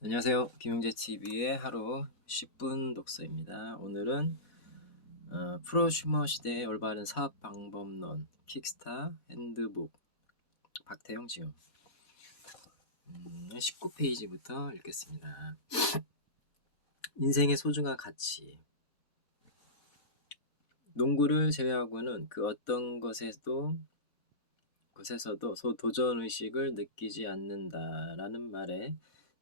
안녕하세요. 김용재TV의 하루 10분 독서입니다. 오늘은 프로슈머 시대의 올바른 사업 방법론 킥스타 핸드북 박태영 지음 19페이지부터 읽겠습니다. 인생의 소중한 가치. 농구를 제외하고는 그 어떤 것에서도 도전의식을 느끼지 않는다라는 말에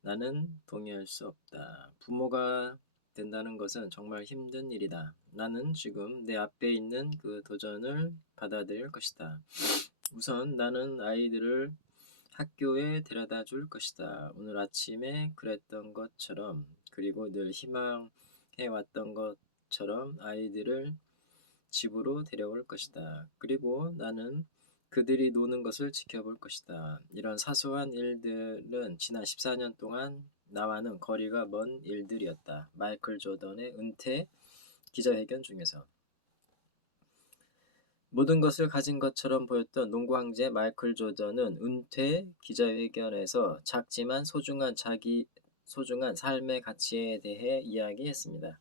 나는 동의할 수 없다. 부모가 된다는 것은 정말 힘든 일이다. 나는 지금 내 앞에 있는 그 도전을 받아들일 것이다. 우선 나는 아이들을 학교에 데려다 줄 것이다. 오늘 아침에 그랬던 것처럼, 그리고 늘 희망해 왔던 것처럼 아이들을 집으로 데려올 것이다. 그리고 나는 그들이 노는 것을 지켜볼 것이다. 이런 사소한 일들은 지난 14년 동안 나와는 거리가 먼 일들이었다. 마이클 조던의 은퇴 기자회견 중에서 모든 것을 가진 것처럼 보였던 농구 황제 마이클 조던은 은퇴 기자회견에서 작지만 소중한 삶의 가치에 대해 이야기했습니다.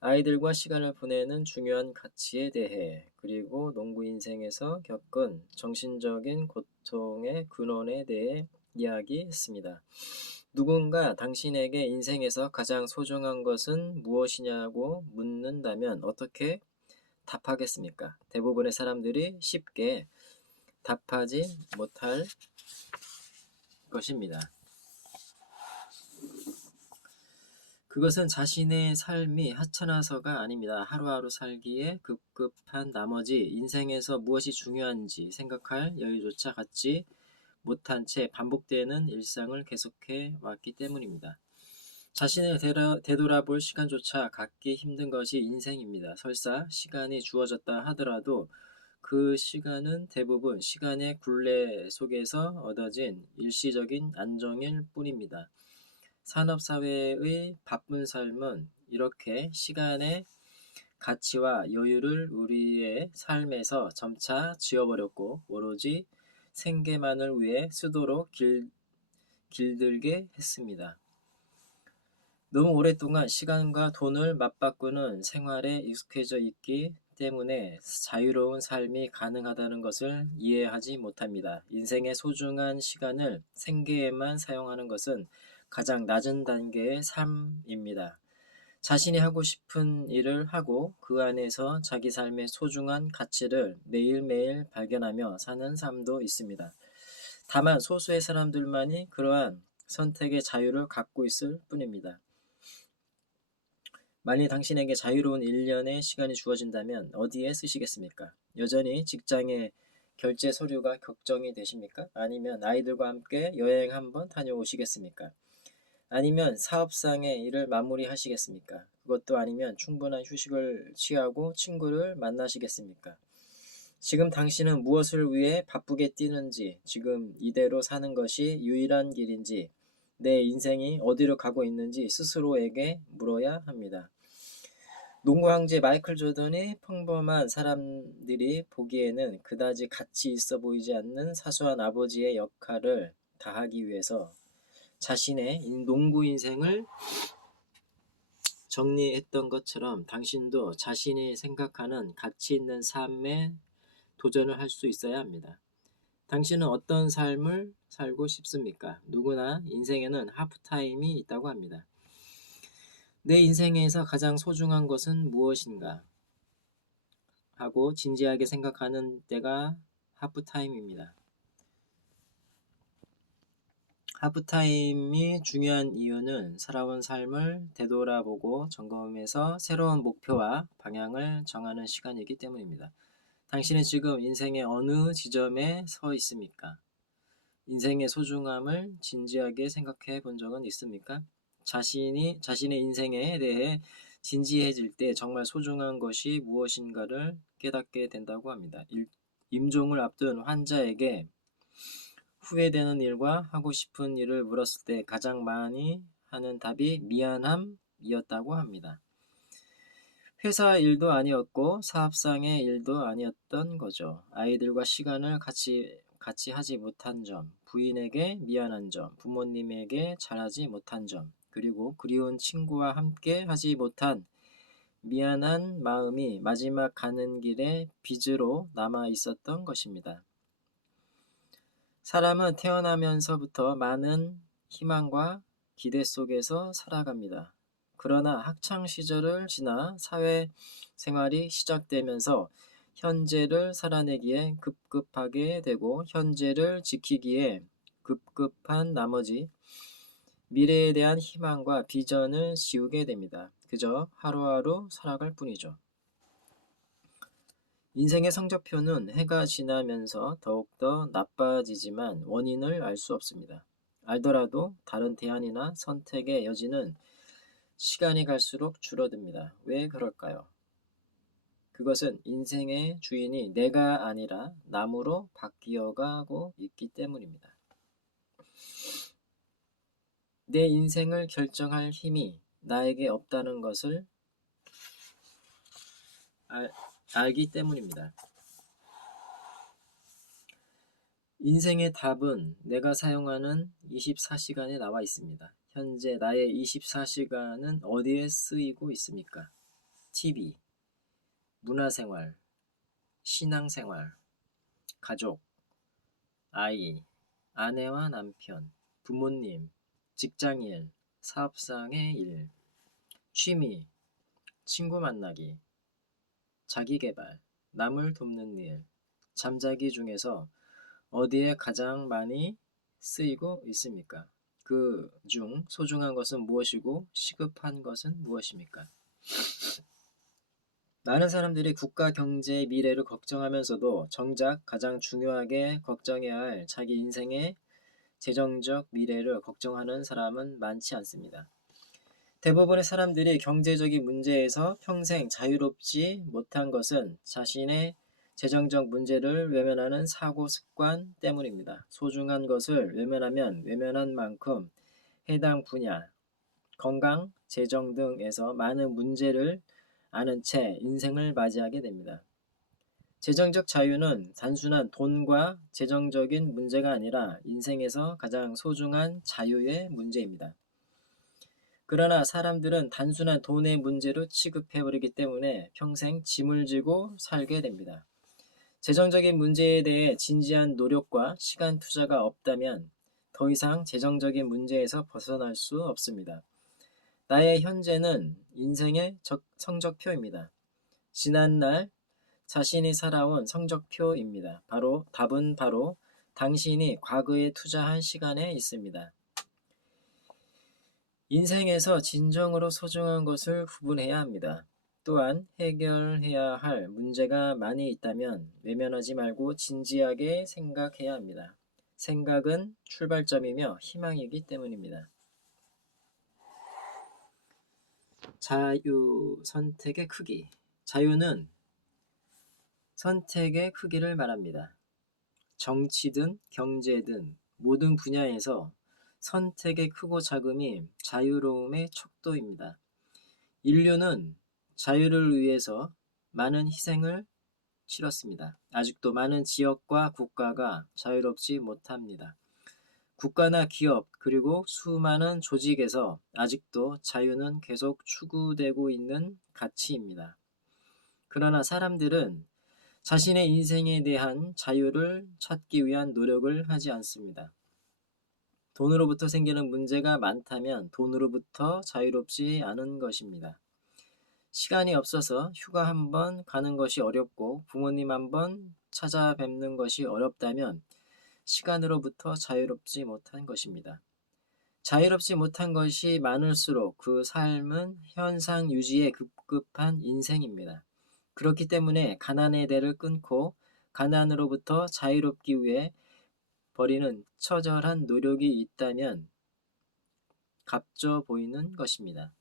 아이들과 시간을 보내는 중요한 가치에 대해, 그리고 농구 인생에서 겪은 정신적인 고통의 근원에 대해 이야기했습니다. 누군가 당신에게 인생에서 가장 소중한 것은 무엇이냐고 묻는다면 어떻게 답하겠습니까? 대부분의 사람들이 쉽게 답하지 못할 것입니다. 그것은 자신의 삶이 하찮아서가 아닙니다. 하루하루 살기에 급급한 나머지 인생에서 무엇이 중요한지 생각할 여유조차 갖지 못한 채 반복되는 일상을 계속해 왔기 때문입니다. 자신을 되돌아볼 시간조차 갖기 힘든 것이 인생입니다. 설사 시간이 주어졌다 하더라도 그 시간은 대부분 시간의 굴레 속에서 얻어진 일시적인 안정일 뿐입니다. 산업사회의 바쁜 삶은 이렇게 시간의 가치와 여유를 우리의 삶에서 점차 지워버렸고 오로지 생계만을 위해 쓰도록 길들게 했습니다. 너무 오랫동안 시간과 돈을 맞바꾸는 생활에 익숙해져 있기 때문에 자유로운 삶이 가능하다는 것을 이해하지 못합니다. 인생의 소중한 시간을 생계에만 사용하는 것은 가장 낮은 단계의 삶입니다. 자신이 하고 싶은 일을 하고 그 안에서 자기 삶의 소중한 가치를 매일매일 발견하며 사는 삶도 있습니다. 다만 소수의 사람들만이 그러한 선택의 자유를 갖고 있을 뿐입니다. 만일 당신에게 자유로운 1년의 시간이 주어진다면 어디에 쓰시겠습니까? 여전히 직장의 결제 서류가 걱정이 되십니까? 아니면 아이들과 함께 여행 한번 다녀오시겠습니까? 아니면 사업상의 일을 마무리하시겠습니까? 그것도 아니면 충분한 휴식을 취하고 친구를 만나시겠습니까? 지금 당신은 무엇을 위해 바쁘게 뛰는지, 지금 이대로 사는 것이 유일한 길인지, 내 인생이 어디로 가고 있는지 스스로에게 물어야 합니다. 농구 황제 마이클 조던이 평범한 사람들이 보기에는 그다지 가치 있어 보이지 않는 사소한 아버지의 역할을 다하기 위해서 자신의 농구 인생을 정리했던 것처럼 당신도 자신이 생각하는 가치 있는 삶에 도전을 할 수 있어야 합니다. 당신은 어떤 삶을 살고 싶습니까? 누구나 인생에는 하프타임이 있다고 합니다. 내 인생에서 가장 소중한 것은 무엇인가? 하고 진지하게 생각하는 때가 하프타임입니다. 하프타임이 중요한 이유는 살아온 삶을 되돌아보고 점검해서 새로운 목표와 방향을 정하는 시간이기 때문입니다. 당신은 지금 인생의 어느 지점에 서 있습니까? 인생의 소중함을 진지하게 생각해 본 적은 있습니까? 자신의 인생에 대해 진지해질 때 정말 소중한 것이 무엇인가를 깨닫게 된다고 합니다. 임종을 앞둔 환자에게 후회되는 일과 하고 싶은 일을 물었을 때 가장 많이 하는 답이 미안함이었다고 합니다. 회사 일도 아니었고 사업상의 일도 아니었던 거죠. 아이들과 시간을 같이 하지 못한 점, 부인에게 미안한 점, 부모님에게 잘하지 못한 점, 그리고 그리운 친구와 함께 하지 못한 미안한 마음이 마지막 가는 길에 빚으로 남아 있었던 것입니다. 사람은 태어나면서부터 많은 희망과 기대 속에서 살아갑니다. 그러나 학창 시절을 지나 사회 생활이 시작되면서 현재를 살아내기에 급급하게 되고 현재를 지키기에 급급한 나머지 미래에 대한 희망과 비전을 지우게 됩니다. 그저 하루하루 살아갈 뿐이죠. 인생의 성적표는 해가 지나면서 더욱더 나빠지지만 원인을 알 수 없습니다. 알더라도 다른 대안이나 선택의 여지는 시간이 갈수록 줄어듭니다. 왜 그럴까요? 그것은 인생의 주인이 내가 아니라 남으로 바뀌어가고 있기 때문입니다. 내 인생을 결정할 힘이 나에게 없다는 것을 알기 때문입니다. 인생의 답은 내가 사용하는 24시간에 나와 있습니다. 현재 나의 24시간은 어디에 쓰이고 있습니까? TV, 문화생활, 신앙생활, 가족, 아이, 아내와 남편, 부모님, 직장일, 사업상의 일, 취미, 친구 만나기, 자기계발, 남을 돕는 일, 잠자기 중에서 어디에 가장 많이 쓰이고 있습니까? 그 중 소중한 것은 무엇이고 시급한 것은 무엇입니까? 많은 사람들이 국가 경제의 미래를 걱정하면서도 정작 가장 중요하게 걱정해야 할 자기 인생의 재정적 미래를 걱정하는 사람은 많지 않습니다. 대부분의 사람들이 경제적인 문제에서 평생 자유롭지 못한 것은 자신의 재정적 문제를 외면하는 사고 습관 때문입니다. 소중한 것을 외면하면 외면한 만큼 해당 분야, 건강, 재정 등에서 많은 문제를 아는 채 인생을 맞이하게 됩니다. 재정적 자유는 단순한 돈과 재정적인 문제가 아니라 인생에서 가장 소중한 자유의 문제입니다. 그러나 사람들은 단순한 돈의 문제로 취급해버리기 때문에 평생 짐을 지고 살게 됩니다. 재정적인 문제에 대해 진지한 노력과 시간 투자가 없다면 더 이상 재정적인 문제에서 벗어날 수 없습니다. 나의 현재는 인생의 성적표입니다. 지난날 자신이 살아온 성적표입니다. 답은 바로 당신이 과거에 투자한 시간에 있습니다. 인생에서 진정으로 소중한 것을 구분해야 합니다. 또한 해결해야 할 문제가 많이 있다면 외면하지 말고 진지하게 생각해야 합니다. 생각은 출발점이며 희망이기 때문입니다. 자유, 선택의 크기. 자유는 선택의 크기를 말합니다. 정치든 경제든 모든 분야에서 선택의 크고 작음이 자유로움의 척도입니다. 인류는 자유를 위해서 많은 희생을 치렀습니다. 아직도 많은 지역과 국가가 자유롭지 못합니다. 국가나 기업 그리고 수많은 조직에서 아직도 자유는 계속 추구되고 있는 가치입니다. 그러나 사람들은 자신의 인생에 대한 자유를 찾기 위한 노력을 하지 않습니다. 돈으로부터 생기는 문제가 많다면 돈으로부터 자유롭지 않은 것입니다. 시간이 없어서 휴가 한번 가는 것이 어렵고 부모님 한번 찾아뵙는 것이 어렵다면 시간으로부터 자유롭지 못한 것입니다. 자유롭지 못한 것이 많을수록 그 삶은 현상 유지에 급급한 인생입니다. 그렇기 때문에 가난의 대를 끊고 가난으로부터 자유롭기 위해 벌이는 처절한 노력이 있다면 값져 보이는 것입니다.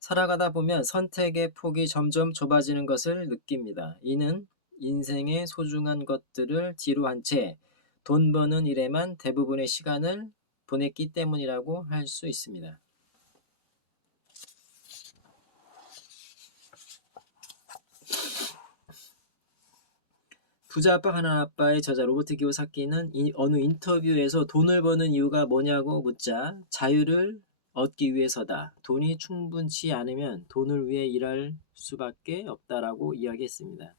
살아가다 보면 선택의 폭이 점점 좁아지는 것을 느낍니다. 이는 인생의 소중한 것들을 뒤로 한 채 돈 버는 일에만 대부분의 시간을 보냈기 때문이라고 할 수 있습니다. 부자 아빠 가난 아빠의 저자 로버트 기요사키는 어느 인터뷰에서 돈을 버는 이유가 뭐냐고 묻자 자유를 얻기 위해서다. 돈이 충분치 않으면 돈을 위해 일할 수밖에 없다라고 이야기했습니다.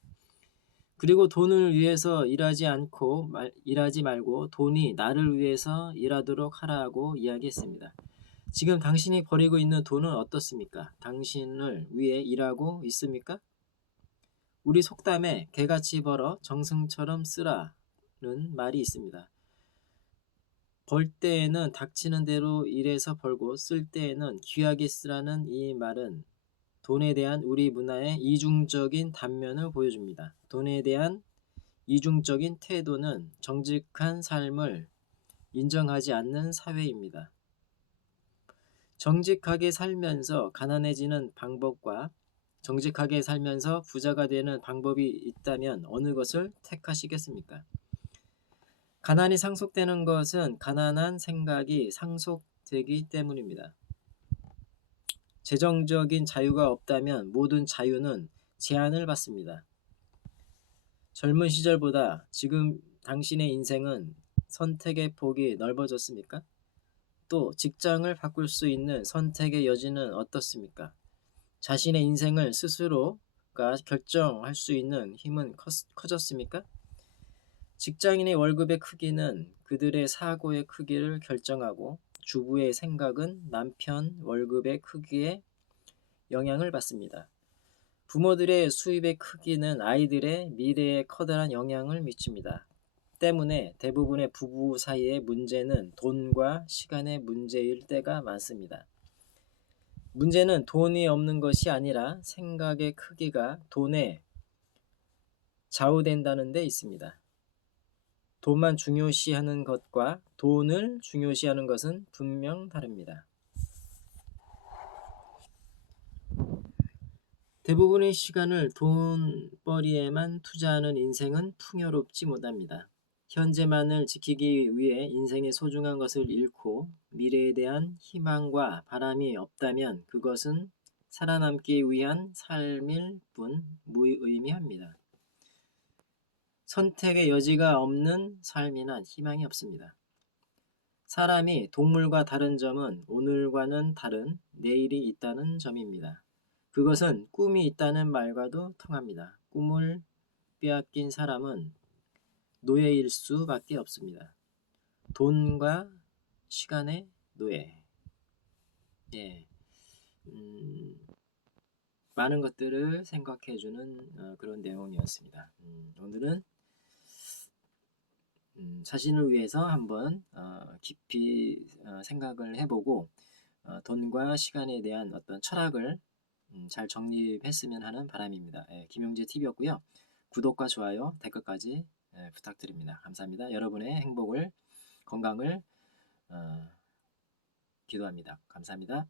그리고 돈을 위해서 일하지 말고 돈이 나를 위해서 일하도록 하라고 이야기했습니다. 지금 당신이 버리고 있는 돈은 어떻습니까? 당신을 위해 일하고 있습니까? 우리 속담에 개같이 벌어 정승처럼 쓰라는 말이 있습니다. 벌 때에는 닥치는 대로 일해서 벌고 쓸 때에는 귀하게 쓰라는 이 말은 돈에 대한 우리 문화의 이중적인 단면을 보여줍니다. 돈에 대한 이중적인 태도는 정직한 삶을 인정하지 않는 사회입니다. 정직하게 살면서 가난해지는 방법과 정직하게 살면서 부자가 되는 방법이 있다면 어느 것을 택하시겠습니까? 가난이 상속되는 것은 가난한 생각이 상속되기 때문입니다. 재정적인 자유가 없다면 모든 자유는 제한을 받습니다. 젊은 시절보다 지금 당신의 인생은 선택의 폭이 넓어졌습니까? 또 직장을 바꿀 수 있는 선택의 여지는 어떻습니까? 자신의 인생을 스스로가 결정할 수 있는 힘은 커졌습니까? 직장인의 월급의 크기는 그들의 사고의 크기를 결정하고 주부의 생각은 남편 월급의 크기에 영향을 받습니다. 부모들의 수입의 크기는 아이들의 미래에 커다란 영향을 미칩니다. 때문에 대부분의 부부 사이의 문제는 돈과 시간의 문제일 때가 많습니다. 문제는 돈이 없는 것이 아니라 생각의 크기가 돈에 좌우된다는 데 있습니다. 돈만 중요시하는 것과 돈을 중요시하는 것은 분명 다릅니다. 대부분의 시간을 돈벌이에만 투자하는 인생은 풍요롭지 못합니다. 현재만을 지키기 위해 인생의 소중한 것을 잃고 미래에 대한 희망과 바람이 없다면 그것은 살아남기 위한 삶일 뿐 무의미합니다. 선택의 여지가 없는 삶이란 희망이 없습니다. 사람이 동물과 다른 점은 오늘과는 다른 내일이 있다는 점입니다. 그것은 꿈이 있다는 말과도 통합니다. 꿈을 빼앗긴 사람은 노예일 수밖에 없습니다. 돈과 시간의 노예. 예, 많은 것들을 생각해주는 그런 내용이었습니다. 오늘은 자신을 위해서 한번 깊이 생각을 해보고 돈과 시간에 대한 어떤 철학을 잘 정립했으면 하는 바람입니다. 예, 김용재 TV였고요. 구독과 좋아요, 댓글까지 부탁드립니다. 감사합니다. 여러분의 행복을, 건강을 기도합니다. 감사합니다.